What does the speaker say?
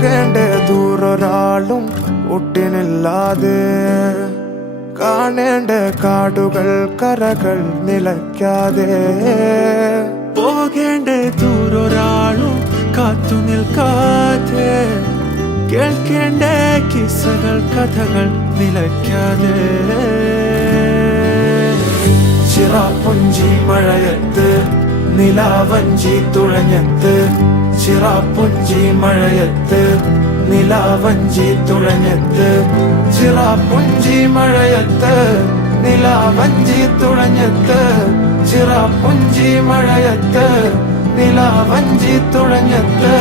പോകേണ്ട ദൂരൊരാളും ഒട്ടിനില്ലാതെ കാണേണ്ട കാടുകൾ കരകൾ നിലയ്ക്കാതെ പോകേണ്ട ദൂരൊരാളും കാത്തു നിൽക്കാതെ കേൾക്കേണ്ട കിസ്സകൾ കഥകൾ നിലയ്ക്കാതെ ചിറാപ്പുഞ്ചി മഴയത്ത് നിലാവഞ്ചി തുഴഞ്ഞത്ത് ചിറാപ്പുഞ്ചി മഴയത്ത് നിലാവഞ്ചി തുഴഞ്ഞത്ത് ചിറാപ്പുഞ്ചി മഴയത്ത് നിലാവഞ്ചി തുഴഞ്ഞത്ത് ചിറാപ്പുഞ്ചി മഴയത്ത് നിലാവഞ്ചി തുഴഞ്ഞത്ത്